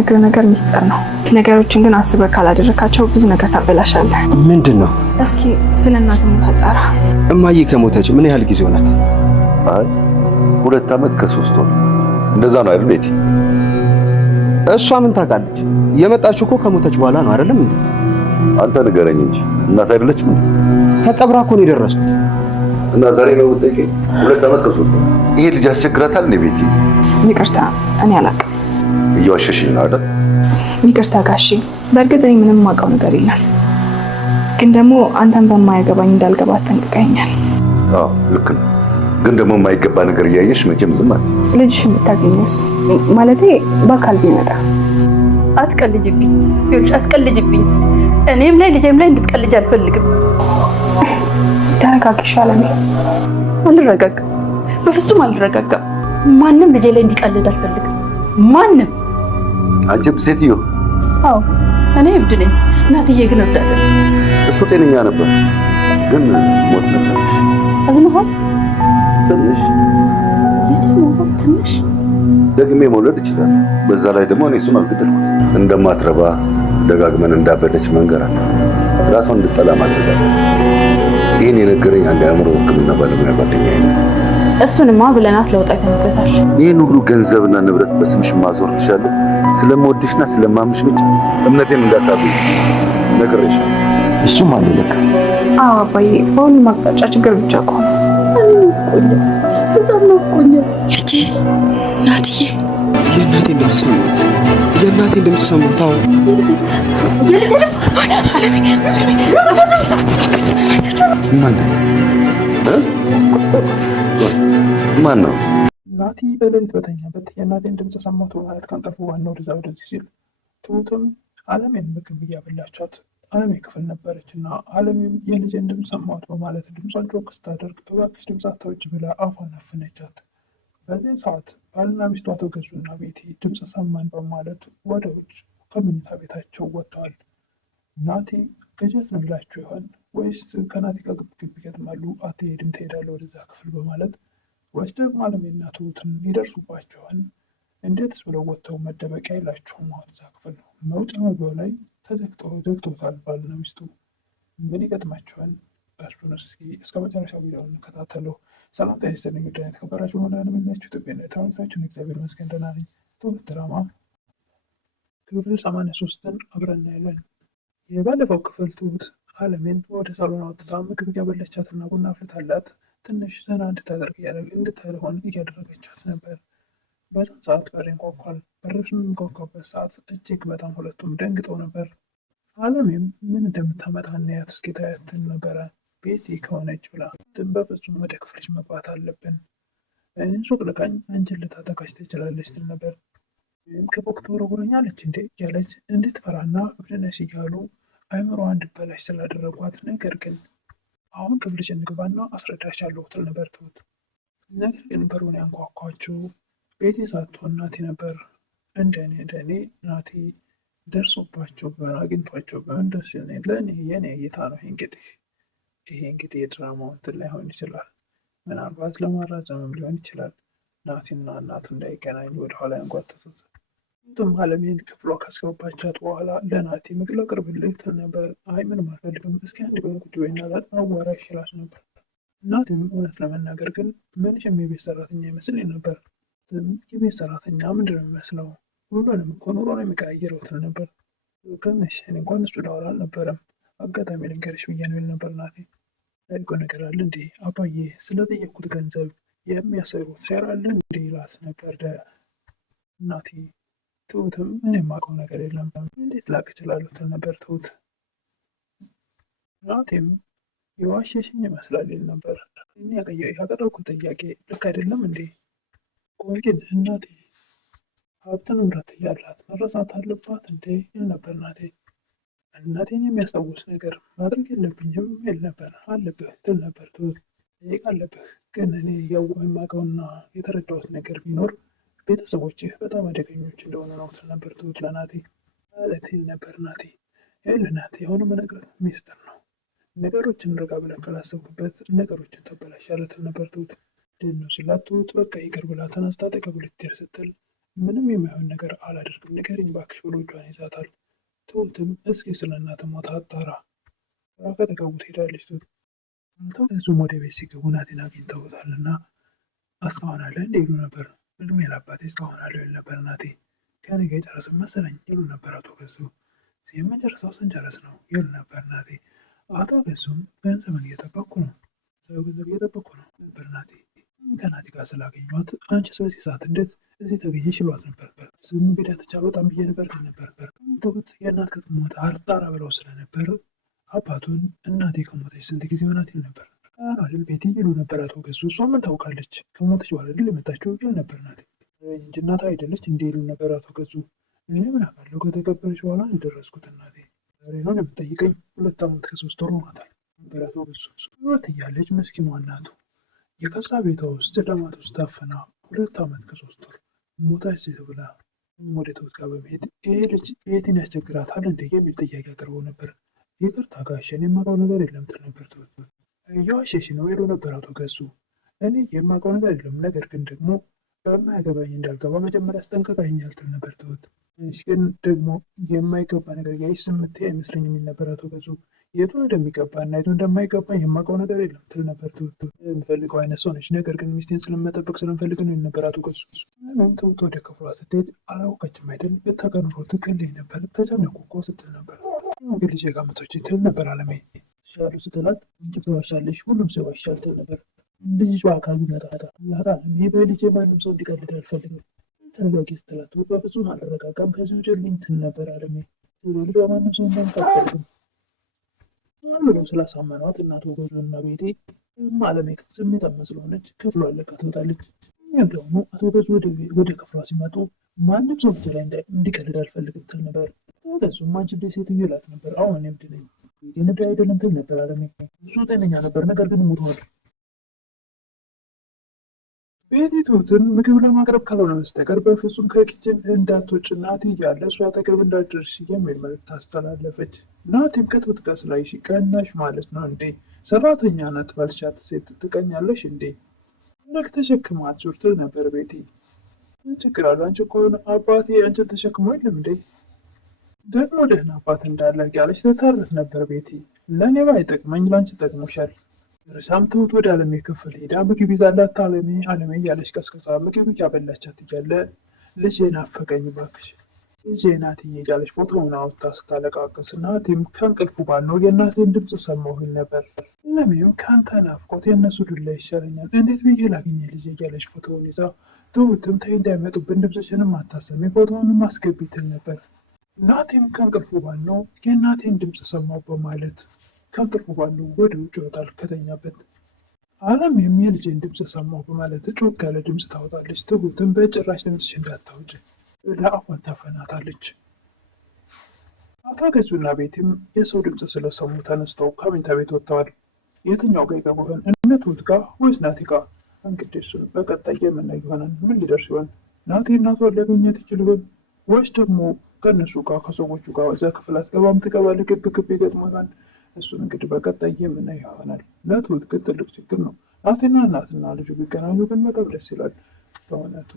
የምነግርህ ነገር ሚስጥር ነው። ነገሮችን ግን አስበህ ካላደረካቸው ብዙ ነገር ታበላሻለህ። ምንድነው? እስኪ ስለ እናትህ ሞት አጣራ። እማዬ ከሞተች ምን ያህል ጊዜ ሆናት? አይ 2 ዓመት ከ3 ወር እንደዛ ነው አይደል ቤቲ? እሷ ምን ታውቃለች? የመጣችው እኮ ከሞተች በኋላ ነው አይደለም እንዴ? አንተ ንገረኝ እንጂ እናት አይደለችም? ተቀብራ እኮ ነው የደረስኩት። እና ዛሬ ነው የምትጠይቀኝ? 2 ዓመት ከ3 ወር። ይሄ ልጅ አስቸግራታል እንዴ ቤቲ? ይቅርታ እኔ አላውቅም። እየዋሸሽኝ ነው አይደል? ይቅርታ ጋሼ፣ በእርግጥ እኔ ምንም የማውቀው ነገር የለም። ግን ደግሞ አንተን በማያገባኝ እንዳልገባ አስጠንቅቀኸኛል። አዎ ልክ ነው። ግን ደግሞ የማይገባ ነገር እያየሽ መቼም ዝም አትይ። ልጅሽ የምታገኘውስ ማለቴ በአካል ቢመጣ። አትቀልጅብኝ፣ ይኸውልሽ አትቀልጅብኝ። እኔም ላይ ልጄም ላይ እንድትቀልጅ አልፈልግም። ተረጋግሽ አለሜ። አልረጋጋም፣ በፍጹም አልረጋጋም። ማንም ልጄ ላይ እንዲቀልድ አልፈልግም። ማንም። አንቺም ሴትዮ። አዎ እኔ እብድ ነኝ፣ እናትዬ ግን እብድ አይደለም። እሱ ጤነኛ ነበር፣ ግን ሞት ነበር። አዝነሃል? ትንሽ ልጅ ሞቶ ትንሽ ደግሜ መውለድ ይችላል። በዛ ላይ ደግሞ እኔ እሱን አልገደልኩት። እንደማትረባ ደጋግመን እንዳበደች መንገር አለ። ራሷን እንድጠላ ማድረግ አለ። ይህን የነገረኝ አንድ የአእምሮ ሕክምና ባለሙያ ጓደኛዬ ነው። እሱንማ ብለናት ለውጥ አይተንበታል። ይህን ሁሉ ገንዘብና ንብረት በስምሽ ማዞርልሻለሁ ስለምወድሽና ስለማምሽ ብቻ እምነቴን እንዳታብይ ነግሬሻለሁ። እሱም አለ ለካ። አዎ አባዬ፣ በሁሉም አቅጣጫ ችግር ብቻ እኮ ነው። በጣም ናፍቆኛል ልጄ ናትዬ። የእናቴን ድምፅ ሰማሁት። የእናቴን ድምፅ ሰማሁት። አዎ ማን ነው? ናቲ በሌሊት በተኛበት የእናቴን ድምፅ ሰማሁት በማለት ከእንቅልፉ ዋናው ወደዚህ ሲል ትሁትም አለሜን ምግብ እያበላቻት አለሜ ክፍል ነበረች እና አለሜም የልጄን ድምፅ ሰማሁት በማለት ድምጿን ጮክ ስታደርግ እባክሽ ድምፅ አታውጭ ብላ አፏን አፈነቻት። በዚህ ሰዓት ባልና ሚስቱ አቶ ገዙና ቤቲ ድምፅ ሰማን በማለት ወደ ውጭ ከመኝታ ቤታቸው ወጥተዋል። ናቲ ቅዠት ነው ይላችሁ ይሆን ወይስ ከናቲ ጋር ግብ ይገጥማሉ? አትሄድም ትሄዳለህ ወደዛ ክፍል በማለት ወይስ ደግሞ አለሜና ትሁትን ይደርሱባቸዋል? እንዴትስ ብለው ወጥተው መደበቂያ የላቸውም? እዛ ክፍል ነው መውጫ መግቢያው ላይ ዘግቶታል። ባልና ሚስቱ ምን ይገጥማቸዋል? እሱን እስከ መጨረሻው ቪዲዮ እንከታተለው። ሰላም ጤና ይስጥልኝ ውድ የተከበራችሁ ለምናችሁ ኢትዮጵያና ተመልካቾችን እግዚአብሔር ይመስገን ደህና ነኝ። ትሁት ድራማ ክፍል 83ን አብረን እናያለን። የባለፈው ክፍል ትሁት አለሜን ወደ ሳሎን አውጥታ ምግብ እያበለቻትና ቡና አፍልታላት ትንሽ ዘና እንድትሆን እያደረገቻት ነበር። በዛን ሰዓት በር ይንኳኳል። በርስ የሚንኳኳበት ሰዓት እጅግ በጣም ሁለቱም ደንግጠው ነበር። አለሜም ምን እንደምታመጣ እናያት እስኪ ታያት ትል ነበረ። ቤቲ ከሆነች ብላ በፍጹም ወደ ክፍልሽ መግባት አለብን፣ ሱቅ ልካኝ አንቺን ልታጠቃሽ ትችላለች ትል ነበር። ከፎቅ ትወረውረኛለች እንዴ እያለች እንድትፈራና እብድነሽ እያሉ አይምሮዋ እንድበላሽ ስላደረጓት፣ ነገር ግን አሁን ክፍልሽ እንግባና አስረዳሻለሁ ትል ነበር ትሁት። ነገር ግን በሩን ያንኳኳችው ቤቲ ሳትሆን ናቲ ነበር። እንደኔ ናቲ ደርሶባቸው ቢሆን አግኝቷቸው ቢሆን ደስ ይለኛል። ለእኔ የኔ እይታ ነው። ይሄ እንግዲህ የድራማው እንትን ላይሆን ይችላል፣ ምናልባት ለማራዘምም ሊሆን ይችላል። ናቲና እናቱ እንዳይገናኙ ወደኋላ ያንጓተቱት። እንቱም አለሜን ክፍሏ ካስገባቻት በኋላ ለናቲ ምግብ ላቅርብልህ ትል ነበር። አይ ምንም አልፈልግም፣ እስኪ አንድ ቀን ቁጭ በይና አዋራሽ ይላት ነበር። ናቲም እውነት ለመናገር ግን ምንሽም የቤት ሰራተኛ ይመስል ነበር። የቤት ሰራተኛ ምንድን ነው የሚመስለው? ሁሉንም እኮ ኑሮ ነው የሚቀያየረው ትል ነበር። ከነሽ እኔ እንኳን እሱ ላወራ አልነበረም፣ አጋጣሚ ልንገርሽ ብዬ ነው ይል ነበር ናቲ። ያልኩ ነገር አለ እንዴ አባዬ? ስለጠየቅኩት ገንዘብ የሚያሰሩት ሴራ አለ እንዴ ይላት ነበር ናቲ። ትሁትም እኔ የማውቀው ነገር የለም እንዴት ላቅ እችላለሁ ትል ነበር ትሁት። ናቲም የዋሸሽኝ ይመስላል ይል ነበር። ያቀረብኩት ጥያቄ ልክ አይደለም እንዴ? ቆይ ግን እናቴ ሀብት ንብረት እያላት መረሳት አለባት እንዴ ይል ነበር ናቴ። እናቴን የሚያስታውስ ነገር ማድረግ የለብኝም ይል ነበር። አለብህ ትል ነበር ትሁት። ጠይቅ አለብህ፣ ግን እኔ የማውቀውና የተረዳሁት ነገር ቢኖር ቤተሰቦችህ በጣም አደገኞች እንደሆነ ነው ትል ነበር ትሁት ለናቴ። ማለት ይል ነበር ናቴ። ይኸውልህ ናቴ አሁን የምነግርህ ሚስጥር ነው፣ ነገሮችን ረጋ ብለህ ካላሰብክበት ነገሮችን ታበላሻለህ ትል ነበር ትሁት። ድል ነው ሲላት ትሁት በቃ ይቅር ብላ ተነስታ አጠገቡ ልትሄድ ስትል ምንም የማይሆን ነገር አላደርግም ንገሪኝ እባክሽ ብሎ እጇን ይዛታል። ትሁትም እስኪ ስለ እናት ሞት አጣራ ብላ ከአጠገቡ ትሄዳለች። እሱም ወደ ቤት ሲገቡ ናቲን አግኝተውታልና እስካሁን አለ እንደ ይሉ ነበር። እድሜ ለአባቴ እስካሁን አለ ይል ነበር ናቲ። ከእኔ ጋር የጨረስን መሰለኝ ይሉ ነበር አቶ ገዙ። የመጨረሻው ስንጨርስ ነው ይሉ ነበር ናቲ። አቶ ገዙም ገንዘብን እየጠበቅኩ ነው ገንዘብ እየጠበቅኩ ነው ነበር ናቲ። ከናቲ ጋር ስላገኘኋት አንቺ ስለዚህ ሰዓት እንዴት እዚህ ተገኘሽ ይሏት ነበር። ስም እንግዲህ ተቻለ በጣም ብዬ ነበር ትሁት የእናት ሞት አጣራ ብለው ስለነበር አባቱን እናቴ ከሞተች ስንት ጊዜ ሆናት ይል ነበር። አይደል ቤቲ ይሉ ነበር አቶ ገዙ። እሷ ምን ታውቃለች ከሞተች በኋላ አይደል የመጣችው ይል ነበር ናቲ። እንጂ እናት አይደለች እንዴ ይሉ ነበር አቶ ገዙ። እኔ ምን አውቃለሁ ከተቀበለች በኋላ ነው የደረስኩት እናቴ ዛሬ ነው የምትጠይቀኝ 2 ዓመት ከ3 ወር ሆኗታል ነበር አቶ ገዙ። ህይወት እያለች ምስኪኗ እናቱ የከሳ ቤቷ ውስጥ ጨለማት ውስጥ ታፍና 2 ዓመት ከ3 ወር ሞታች ብላ ወደ ትሁት ጋር በመሄድ ይሄ ልጅ የትን ያስቸግራታል እንደ የሚል ጥያቄ አቅርበው ነበር። ይቅርታ ጋሼ እኔ የማውቀው ነገር የለም ትል ነበር ትሁት። እየዋሸሽ ነው ይሉ ነበር አቶ ገዙ። እኔ የማውቀው ነገር የለም ነገር ግን ደግሞ በማያገባኝ እንዳልገባ መጀመሪያ አስጠንቅቀኸኛል ትል ነበር ትሁት። ግን ደግሞ የማይገባ ነገር ያይስ የምትይ አይመስለኝ የሚል ነበር አቶ ገዙ። የቱ እንደሚገባ እና የቱ እንደማይገባኝ የማውቀው ነገር የለም ትል ነበር ትሁት። የምፈልገው አይነት ሰው ነች ነገር ግን ሚስቴን ስለመጠበቅ ስለምፈልግ ነው ይል ነበር አቶ ገዙ። ትሁት ወደ ክፍሏ ስትሄድ አላወቀችም አይደል ብታቀንሮ ትክልኝ ነበር ተጨነቁ እኮ ስትል ነበር። ግን ልጄ ጋር መቶች ትል ነበር አለሜ ሻሉ ስትላት እንጭ ትዋሻለሽ ሁሉም ሰው ይዋሻል ትል ነበር። ልጅ በአካል ቢመጣ አለሜ በልጄ ማንም ሰው እንዲቀልድ አልፈልግም ተረጋጊ ስትላት በፍጹም አልረጋጋም ከዚህ ውጭ ልኝ ትል ነበር አለሜ። ልጇ ማንም ሰው እንዳንሳ አልፈልግም ብለው ስላሳመኗት እናቶ ገዙና ቤቴ አለሜ ስሜታማ ስለሆነች ክፍሏ ለቃ ትወጣለች። እኛም ደግሞ አቶ ገዙ ወደ ክፍሏ ሲመጡ ማንም ሰው ልጅ ላይ እንዲቀልድ አልፈልግም ትል ነበር። ገዙም አንቺ እንደ ሴትዮ ይላት ነበር። አሁን እኔ እብድ ነኝ የንድ አይደለም ትል ነበር አለሜ። እሱ ጤነኛ ነበር ነገር ግን ሞቷል። ቤቲ ትሁትን ምግብ ለማቅረብ ካልሆነ በስተቀር በፍጹም ከኪችን እንዳትወጭ ናቲ እያለ እሷ አጠገብ እንዳትደርሺ የሚል መልዕክት አስተላለፈች። ናቲም ከትሁት ጋር ስላይሽ ቀናሽ ማለት ነው እንዴ ሰራተኛ ናት ባልሻት ሴት ትቀኛለሽ እንዴ ልክ ተሸክማት ዙር ትል ነበር ቤቲ። ችግር አለ አንቺ እኮ አባቴ አንቺን ተሸክሞ የለም እንዴ ደግሞ ደህና አባት እንዳለ ያለች ተታርፍ ነበር ቤቲ። ለእኔ ባይጠቅመኝ ለአንቺ ጠቅሞሻል። ርዕሳም ትሁት ወደ አለሜ ክፍል ሄዳ ምግብ ይዛላት አለሜ እያለች ቀስቅሳ ምግብ እያበላቻት እያለ ልጄ ናፈቀኝ እባክሽ ልጄ ናትዬ እያለች ፎቶውን አውጥታ ስታለቃቅስ ናቲም ከእንቅልፉ ባልነው የእናቴን ድምፅ ሰማሁኝ ነበር። ለሜም ከአንተ ናፍቆት የእነሱ ዱላ ይሻለኛል እንዴት ብዬ ላግኘ ልጄ እያለች ፎቶውን ይዛ ትሁትም ተይ እንዳይመጡብን ድምፅሽንም አታሰሚ ፎቶውንም አስገቢ ትል ነበር። ናቲም ከእንቅልፉ ባልነው የእናቴን ድምፅ ሰማሁ በማለት ከእንቅልፉ ባለው ወደ ውጭ ይወጣል ከተኛበት። አለሜም የልጄን ድምፅ ሰማሁ በማለት ጮክ ያለ ድምፅ ታወጣለች። ትሁትም በጭራሽ ድምፅሽ እንዳታውጭ ለአፏን ታፈናታለች። አቶ ገዙና ቤቲም የሰው ድምፅ ስለሰሙ ተነስተው ከመኝታ ቤት ወጥተዋል። የትኛው ጋር ይገቡ ይሆን እነ ትሁት ጋር ወይስ ናቲ ጋር? እንግዲህ እሱን በቀጣይ የምናይ ይሆናል። ምን ሊደርስ ይሆን? ናቲ እናቷን ሊያገኛት ይችል ይሆን ወይስ ደግሞ ከእነሱ ጋር ከሰዎቹ ጋር እዛ ክፍል አትገባም ትገባለህ ግብ ግብ ይገጥሞ ይሆን? እሱን እንግዲህ በቀጣይ የምናይ ይሆናል። ለትሁት ግን ትልቅ ችግር ነው። እናትና ልጁ ቢገናኙ ግን በጣም ደስ ይላል በእውነቱ።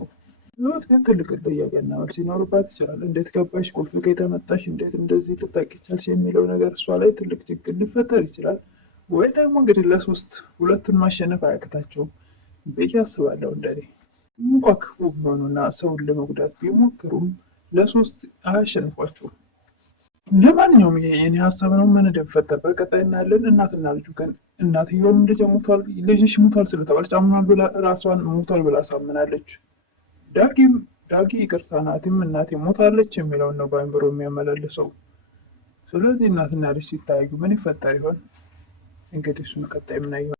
ትሁት ግን ትልቅ ጥያቄና መልስ ይኖርባት ይችላል። እንዴት ገባሽ? ቁልፍ ከየት መጣሽ? እንዴት እንደዚህ ልታውቂ ቻልሽ? የሚለው ነገር እሷ ላይ ትልቅ ችግር ሊፈጠር ይችላል። ወይ ደግሞ እንግዲህ ለሶስት ሁለቱን ማሸነፍ አያቅታቸውም ብዬ አስባለሁ። እንደኔ እንኳ ክፉ ቢሆኑና ሰውን ለመጉዳት ቢሞክሩም ለሶስት አያሸንፏቸውም። ለማንኛውም ይሄ የኔ ሀሳብ ነው። ምን እንደሚፈጠር በቀጣይ እናያለን። እናትና ልጁ ግን እናትየውም ልጅሽ ሙቷል ስለተባለች አምኗል ብላ ራሷን ሙቷል ብላ አሳምናለች። ዳጊ ይቅርታ ናቲም እናቴ ሞታለች የሚለውን ነው በአይምሮ የሚያመላልሰው። ስለዚህ እናትና ልጅ ሲታያዩ ምን ይፈጠር ይሆን እንግዲህ እሱን ቀጣይ ምናየው